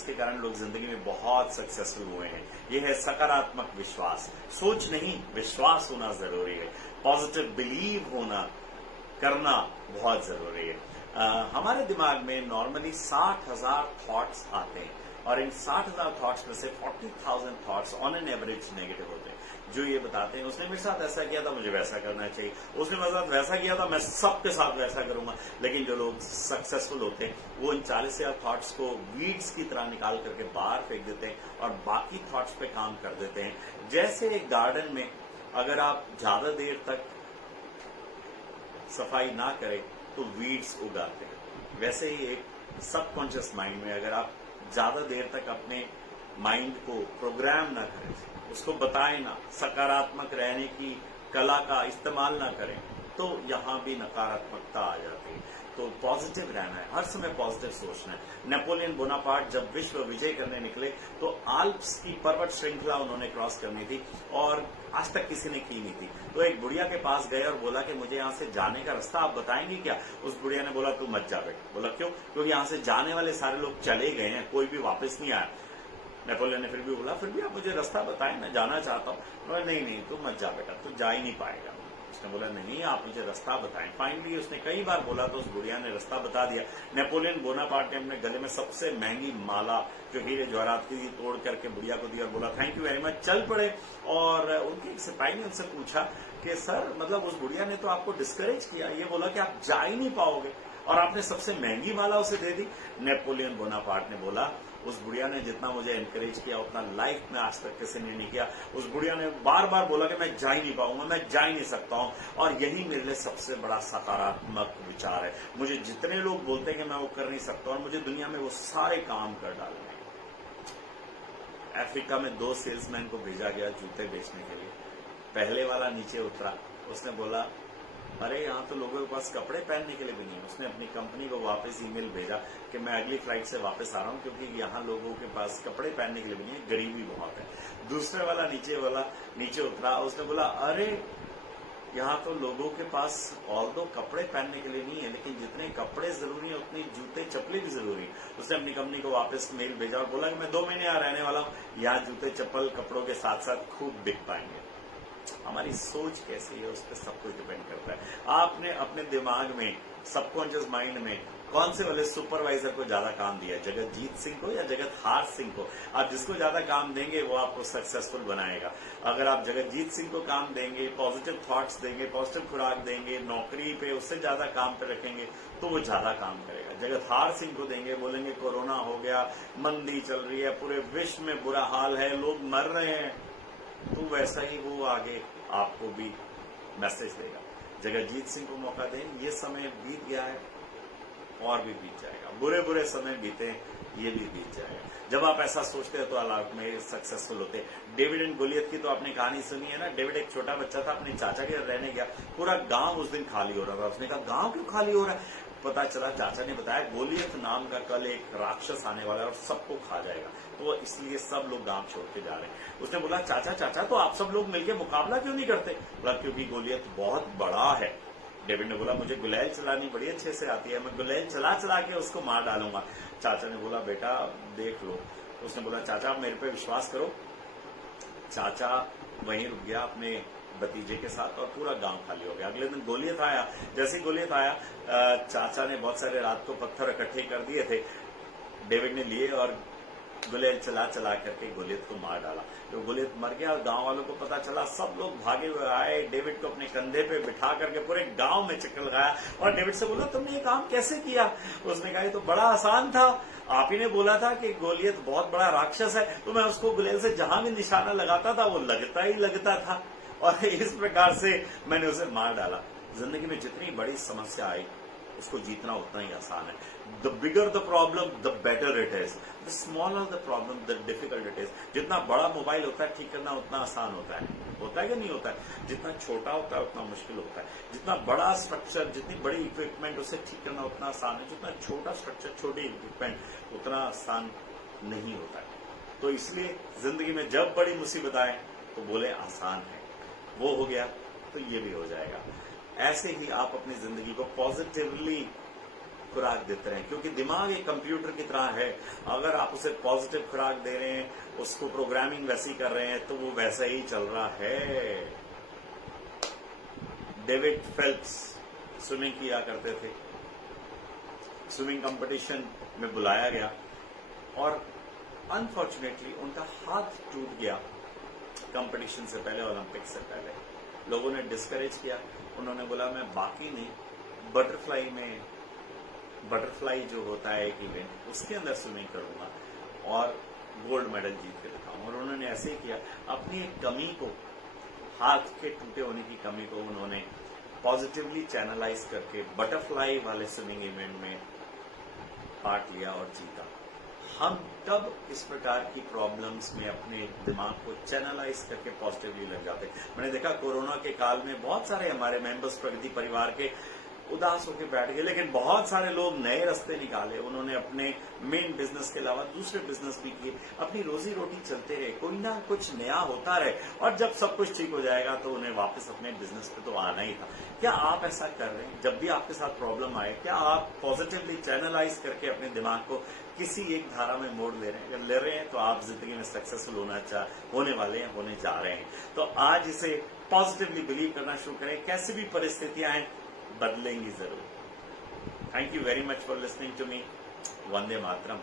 जिसके कारण लोग जिंदगी में बहुत सक्सेसफुल हुए हैं, ये है सकारात्मक विश्वास। सोच नहीं, विश्वास होना जरूरी है। पॉजिटिव बिलीव होना, करना बहुत जरूरी है। हमारे दिमाग में नॉर्मली 60,000 थॉट्स आते हैं और इन 60,000 थॉट्स में से 40,000 thoughts on an average negative होते हैं, जो ये बताते हैं उसने मेरे साथ ऐसा किया था, मुझे वैसा करना चाहिए, उसने मेरे साथ वैसा किया था, मैं सबके साथ वैसा करूंगा। लेकिन जो लोग सक्सेसफुल होते हैं वो इन 40,000 थॉट्स को वीड्स की तरह निकाल करके बाहर फेंक देते हैं और बाकी थॉट्स पे काम कर देते हैं। जैसे एक गार्डन में अगर आप ज्यादा देर तक सफाई ना करें तो वीड्स उगाते हैं, वैसे ही एक सबकॉन्शियस माइंड में अगर आप ज्यादा देर तक अपने माइंड को प्रोग्राम ना करें, उसको बताएं ना, सकारात्मक रहने की कला का इस्तेमाल ना करें, तो यहां भी नकारात्मकता आ जाती है। तो पॉजिटिव रहना है, हर समय पॉजिटिव सोचना है। नेपोलियन बोनापार्ट जब विश्व विजय करने निकले तो आल्प्स की पर्वत श्रृंखला उन्होंने क्रॉस करनी थी और आज तक किसी ने की नहीं थी। तो एक बुढ़िया के पास गए और बोला कि मुझे यहाँ से जाने का रास्ता आप बताएंगे क्या? उस बुढ़िया ने बोला तू मत जा बेटा। बोला क्यों? क्योंकि यहाँ से जाने वाले सारे लोग चले गए हैं, कोई भी वापस नहीं आया। नेपोलियन ने फिर भी बोला फिर भी आप मुझे रास्ता बताएं, मैं जाना चाहता हूँ। नहीं नहीं तू मत जा बेटा, तू जा ही नहीं पाएगा। उसने बोला नहीं आप मुझे रास्ता बताएं। फाइनली उसने कई बार बोला तो उस बुढ़िया ने रास्ता बता दिया। नेपोलियन बोनापार्ट ने अपने गले में सबसे महंगी माला जो हीरे जवाहरात की तोड़ करके बुढ़िया को दी और बोला थैंक यू वेरी मच। चल पड़े और उनके एक सिपाही ने उनसे पूछा कि सर मतलब उस बुढ़िया ने तो आपको डिस्करेज किया, ये बोला कि आप जा ही नहीं पाओगे और आपने सबसे महंगी माला उसे दे दी। नेपोलियन बोनापार्ट ने बोला उस बुढ़िया ने जितना मुझे एनकरेज किया उतना लाइफ में आज तक किसी ने नहीं किया। उस बुढ़िया ने बार बार बोला कि मैं जा ही नहीं पाऊंगा, मैं जा ही नहीं सकता हूं, और यही मेरे लिए सबसे बड़ा सकारात्मक विचार है। मुझे जितने लोग बोलते हैं कि मैं वो कर नहीं सकता और मुझे दुनिया में वो सारे काम कर डालने हैं। अफ्रीका में 2 सेल्समैन को भेजा गया जूते बेचने के लिए। पहले वाला नीचे उतरा, उसने बोला अरे यहाँ तो लोगों के पास कपड़े पहनने के लिए भी नहीं है। उसने अपनी कंपनी को वापस ईमेल भेजा कि मैं अगली फ्लाइट से वापस आ रहा हूँ क्योंकि यहाँ लोगों के पास कपड़े पहनने के लिए भी नहीं है, गरीबी बहुत है। दूसरे वाला नीचे उतरा, उसने बोला अरे यहाँ तो लोगों के पास ऑल दो कपड़े पहनने के लिए नहीं है लेकिन जितने कपड़े जरूरी है उतने जूते चप्पलें भी जरूरी है। उसने अपनी कंपनी को वापस मेल भेजा और बोला कि मैं 2 महीने यहाँ रहने वाला हूँ, यहाँ जूते चप्पल कपड़ों के साथ साथ खूब बिक पाएंगे। हमारी सोच कैसी है उस पर सब कुछ डिपेंड करता है। आपने अपने दिमाग में, सबकॉन्शियस माइंड में कौन से वाले सुपरवाइजर को ज्यादा काम दिया, जगतजीत सिंह को या जगतहार सिंह को? आप जिसको ज्यादा काम देंगे वो आपको सक्सेसफुल बनाएगा। अगर आप जगतजीत सिंह को काम देंगे, पॉजिटिव थॉट्स देंगे, पॉजिटिव खुराक देंगे, नौकरी पे उससे ज्यादा काम पे रखेंगे तो वो ज्यादा काम करेगा। जगतहार सिंह को देंगे, बोलेंगे कोरोना हो गया, मंदी चल रही है, पूरे विश्व में बुरा हाल है, लोग मर रहे हैं, तो वैसा ही वो आगे आपको भी मैसेज देगा। जगतजीत सिंह को मौका दें, ये समय बीत गया है और भी बीत जाएगा, बुरे बुरे समय बीते ये भी बीत जाएगा। जब आप ऐसा सोचते हैं तो आप में सक्सेसफुल होते हैं। डेविड एंड गोलियत की तो आपने कहानी सुनी है ना। डेविड एक छोटा बच्चा था, अपने चाचा के रहने गया, पूरा गांव उस दिन खाली हो रहा था। उसने कहा गांव क्यों खाली हो रहा है? पता चला चाचा ने बताया गोलियत नाम का कल एक राक्षस आने वाला है और सबको खा जाएगा, तो इसलिए सब लोग गांव छोड़ के जा रहे हैं। उसने बोला चाचा तो आप सब लोग मिलकर मुकाबला क्यों नहीं करते? बोला क्योंकि गोलियत बहुत बड़ा है। डेविड ने बोला मुझे गुलेल चलानी बड़ी अच्छे से आती है, मैं गुलेल चला के उसको मार डालूंगा। चाचा ने बोला बेटा देख लो। उसने बोला चाचा आप मेरे पे विश्वास करो। चाचा वहीं रुक गया अपने भतीजे के साथ और पूरा गांव खाली हो गया। अगले दिन गोलियत आया। जैसे ही गोलियत आया, चाचा ने बहुत सारे रात को पत्थर इकट्ठे कर दिए थे, डेविड ने लिए और गुलेल चला करके गोलियत को मार डाला। तो गोलियत मर गया और गांव वालों को पता चला, सब लोग भागे हुए आए, डेविड को अपने कंधे पे बिठा करके पूरे गांव में चक्कर लगाया और डेविड से बोला तुमने ये काम कैसे किया? उसने कहा ये तो बड़ा आसान था, आप ही ने बोला था कि गोलियत बहुत बड़ा राक्षस है, तो मैं उसको गुलेल से जहां भी निशाना लगाता था वो लगता ही लगता था और इस प्रकार से मैंने उसे मार डाला। जिंदगी में जितनी बड़ी समस्या आई उसको जीतना उतना ही आसान है। The bigger the problem the better it is, the smaller the problem the difficult it is. जितना बड़ा मोबाइल होता है ठीक करना उतना आसान होता है कि नहीं होता है? जितना छोटा होता है उतना मुश्किल होता है। जितना बड़ा स्ट्रक्चर, जितनी बड़ी इक्विपमेंट उसे ठीक करना उतना आसान है, जितना छोटा स्ट्रक्चर छोटी इक्विपमेंट उतना आसान नहीं होता है। तो इसलिए जिंदगी में जब बड़ी मुसीबत आए तो बोले आसान है, वो हो गया तो ये भी हो जाएगा। ऐसे ही आप अपनी जिंदगी को पॉजिटिवली खुराक देते रहें, क्योंकि दिमाग एक कंप्यूटर की तरह है। अगर आप उसे पॉजिटिव खुराक दे रहे हैं, उसको प्रोग्रामिंग वैसी कर रहे हैं, तो वो वैसा ही चल रहा है। डेविड फेल्प्स स्विमिंग किया करते थे, स्विमिंग कंपटीशन में बुलाया गया और अनफॉर्चुनेटली उनका हाथ टूट गया कंपटीशन से पहले, ओलंपिक से पहले। लोगों ने डिस्करेज किया, उन्होंने बोला मैं बाकी नहीं, बटरफ्लाई जो होता है एक इवेंट, उसके अंदर स्विमिंग करूंगा और गोल्ड मेडल जीत के दिखाऊंगा। और उन्होंने ऐसे ही किया, अपनी एक कमी को, हाथ के टूटे होने की कमी को उन्होंने पॉजिटिवली चैनलाइज करके बटरफ्लाई वाले स्विमिंग इवेंट में पार्ट लिया और जीता। हम तब इस प्रकार की प्रॉब्लम्स में अपने दिमाग को चैनलाइज करके पॉजिटिवली लग जाते। मैंने देखा कोरोना के काल में बहुत सारे हमारे मेंबर्स प्रगति परिवार के उदास होकर बैठ गए, लेकिन बहुत सारे लोग नए रास्ते निकाले। उन्होंने अपने मेन बिजनेस के अलावा दूसरे बिजनेस भी किए, अपनी रोजी रोटी चलते रहे, कोई ना कुछ नया होता रहे, और जब सब कुछ ठीक हो जाएगा तो उन्हें वापस अपने बिजनेस पे तो आना ही था। क्या आप ऐसा कर रहे हैं? जब भी आपके साथ प्रॉब्लम आए, क्या आप पॉजिटिवली चैनलाइज करके अपने दिमाग को किसी एक धारा में मोड़ ले रहे हैं? अगर ले रहे हैं तो आप जिंदगी में सक्सेसफुल होने वाले हैं, होने जा रहे हैं। तो आज इसे पॉजिटिवली बिलीव करना शुरू करें। कैसी भी परिस्थितियां आए, बदलेंगी जरूर। Thank you very much for listening to me. वंदे मातरम।